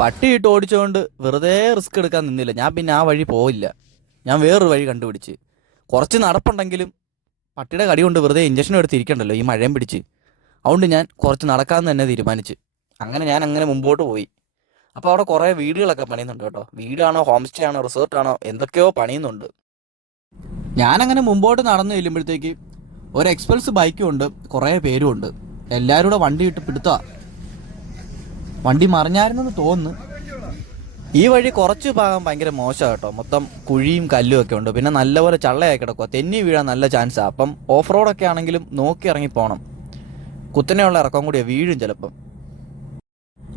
പട്ടിയിട്ട് ഓടിച്ചുകൊണ്ട് വെറുതെ റിസ്ക് എടുക്കാൻ നിന്നില്ല. ഞാൻ പിന്നെ ആ വഴി പോയില്ല. ഞാൻ വേറൊരു വഴി കണ്ടുപിടിച്ച്. കുറച്ച് നടപ്പുണ്ടെങ്കിലും പട്ടിയുടെ കടി കൊണ്ട് വെറുതെ ഇഞ്ചക്ഷൻ എടുത്തിരിക്കണ്ടല്ലോ ഈ മഴയും പിടിച്ച്. അതുകൊണ്ട് ഞാൻ കുറച്ച് നടക്കാമെന്ന് തന്നെ തീരുമാനിച്ച്. ഞാൻ മുമ്പോട്ട് പോയി. അപ്പോൾ അവിടെ കുറേ വീടുകളൊക്കെ പണിയുന്നുണ്ട് കേട്ടോ. വീടാണോ ഹോം സ്റ്റേ ആണോ റിസോർട്ടാണോ എന്തൊക്കെയോ പണിയുന്നുണ്ട്. ഞാനങ്ങനെ മുമ്പോട്ട് നടന്നു ചെല്ലുമ്പോഴത്തേക്ക് ഒരു എക്സ്പൾസ് ബൈക്കും ഉണ്ട്, കുറേ പേരും ഉണ്ട്. എല്ലാവരും കൂടെ വണ്ടി ഇട്ട് പിടുത്തമാണ്. വണ്ടി മറിഞ്ഞായിരുന്നെന്ന് തോന്നുന്നു. ഈ വഴി കുറച്ച് ഭാഗം ഭയങ്കര മോശമാണ് കേട്ടോ. മൊത്തം കുഴിയും കല്ലും ഒക്കെ ഉണ്ട്. പിന്നെ നല്ലപോലെ ചള്ളയായി കിടക്കുക. തെന്നി വീഴാൻ നല്ല ചാൻസാണ്. അപ്പം ഓഫ് റോഡൊക്കെ ആണെങ്കിലും നോക്കി ഇറങ്ങി പോകണം. കുത്തനെയുള്ള ഇറക്കം കൂടിയാണ്, വീഴും ചിലപ്പം.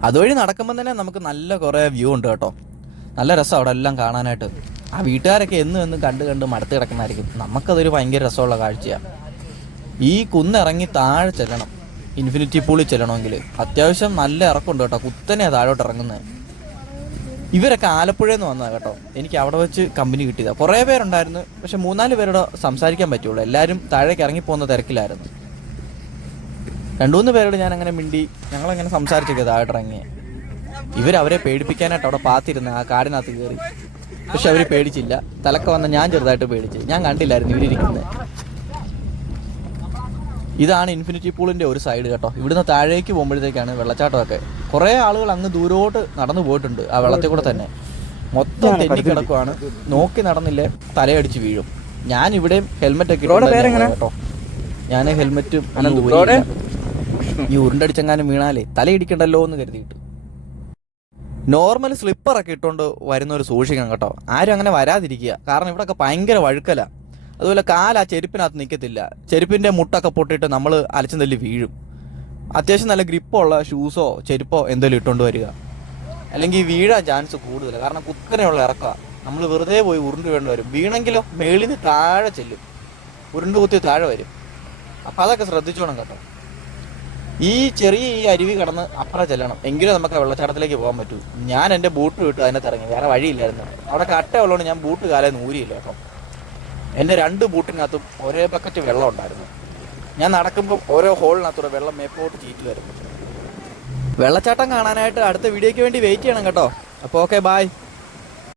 അതുവഴി നടക്കുമ്പോൾ തന്നെ നമുക്ക് നല്ല കുറേ വ്യൂ ഉണ്ട് കേട്ടോ. നല്ല രസം അവിടെ എല്ലാം കാണാനായിട്ട്. ആ വീട്ടുകാരൊക്കെ എന്നും കണ്ട് മടുത്ത് കിടക്കുന്നതായിരിക്കും. നമുക്കതൊരു ഭയങ്കര രസമുള്ള കാഴ്ചയാണ്. ഈ കുന്നിറങ്ങി താഴെ ചെല്ലണം. ഇൻഫിനിറ്റി പൂളിൽ ചെല്ലണമെങ്കിൽ അത്യാവശ്യം നല്ല ഇറക്കമുണ്ട് കേട്ടോ. കുത്തനെയാണ് താഴോട്ട് ഇറങ്ങുന്നത്. ഇവരൊക്കെ ആലപ്പുഴയിൽ നിന്ന് വന്നതാണ് കേട്ടോ. എനിക്ക് അവിടെ വെച്ച് കമ്പനി കിട്ടിയതാണ്. കുറേ പേരുണ്ടായിരുന്നു, പക്ഷെ 3-4 പേരോട് സംസാരിക്കാൻ പറ്റുള്ളൂ. എല്ലാവരും താഴേക്ക് ഇറങ്ങിപ്പോകുന്ന തിരക്കിലായിരുന്നു. 2-3 പേരോട് ഞാൻ അങ്ങനെ മിണ്ടി, ഞങ്ങളങ്ങനെ സംസാരിച്ചൊക്കെ താഴോട്ട് ഇറങ്ങി. ഇവരവരെ പേടിപ്പിക്കാനായിട്ട് അവിടെ പാത്തിരുന്ന് ആ കാടിനകത്ത് കയറി. പക്ഷെ അവർ പേടിച്ചില്ല. തലക്ക വന്ന ഞാൻ ചെറുതായിട്ട് പേടിച്ച്. ഞാൻ കണ്ടില്ലായിരുന്നു ഇവരിയ്ക്കുന്നത്. ഇതാണ് ഇൻഫിനിറ്റി പൂളിൻ്റെ ഒരു സൈഡ് കേട്ടോ. ഇവിടുന്ന് താഴേക്ക് പോകുമ്പോഴത്തേക്കാണ് വെള്ളച്ചാട്ടമൊക്കെ. കുറേ ആളുകൾ അങ്ങ് ദൂരോട്ട് നടന്നു പോയിട്ടുണ്ട് ആ വെള്ളത്തിൽ കൂടെ തന്നെ. മൊത്തം തെന്നിക്കിടക്കുവാണ്. നോക്കി നടന്നില്ലേ തലയടിച്ച് വീഴും. ഞാൻ ഇവിടെയും ഹെൽമെറ്റൊക്കെ കേട്ടോ. ഞാൻ ഹെൽമെറ്റും ഈ ഉരുണ്ടടിച്ചെങ്ങാനും വീണാലേ തലയിടിക്കണ്ടല്ലോ എന്ന് കരുതിയിട്ട് നോർമൽ സ്ലിപ്പറൊക്കെ ഇട്ടുകൊണ്ട് വരുന്നവർ സൂക്ഷിക്കണം കേട്ടോ. ആരും അങ്ങനെ വരാതിരിക്കുക. കാരണം ഇവിടെയൊക്കെ ഭയങ്കര വഴുക്കല. അതുപോലെ കാല ചെരുപ്പിനകത്ത് നിൽക്കത്തില്ല. ചെരുപ്പിൻ്റെ മുട്ടൊക്കെ പൊട്ടിയിട്ട് നമ്മൾ അലച്ചും തല്ലി വീഴും. അത്യാവശ്യം നല്ല ഗ്രിപ്പുള്ള ഷൂസോ ചെരുപ്പോ എന്തെങ്കിലും ഇട്ടുകൊണ്ട് വരിക. അല്ലെങ്കിൽ വീഴാൻ ചാൻസ് കൂടുതൽ. കാരണം കുത്തനെയുള്ള ഇറക്കുക. നമ്മൾ വെറുതെ പോയി ഉരുണ്ട് വേണ്ടി വരും. വീണെങ്കിലോ മേളിൽ നിന്ന് താഴെ ചെല്ലും. ഉരുണ്ട് കുത്തി താഴെ വരും. അപ്പം അതൊക്കെ ശ്രദ്ധിച്ചോണം കേട്ടോ. ഈ അരുവി കടന്ന് അപ്പുറം ചെല്ലണം. എങ്കിലും നമുക്ക് വെള്ളച്ചാട്ടത്തിലേക്ക് പോകാൻ പറ്റൂ. ഞാൻ എൻ്റെ ബൂട്ട് വിട്ട് അതിനകത്ത് ഇറങ്ങി. വേറെ വഴിയില്ലായിരുന്നു. അവിടെ കട്ട ഉള്ളതുകൊണ്ട് ഞാൻ ബൂട്ട് കാലേ നൂരിയില്ല കേട്ടോ. എൻ്റെ 2 ബൂട്ടിനകത്തും ഒരേ ബക്കറ്റ് വെള്ളം ഉണ്ടായിരുന്നു. ഞാൻ നടക്കുമ്പോൾ ഓരോ ഹോളിനകത്തൂടെ വെള്ളം മേപ്പോട്ട് ചീറ്റ് വരുന്നു. വെള്ളച്ചാട്ടം കാണാനായിട്ട് അടുത്ത വീഡിയോയ്ക്ക് വേണ്ടി വെയിറ്റ് ചെയ്യണം കേട്ടോ. അപ്പോൾ ഓക്കെ, ബായ്.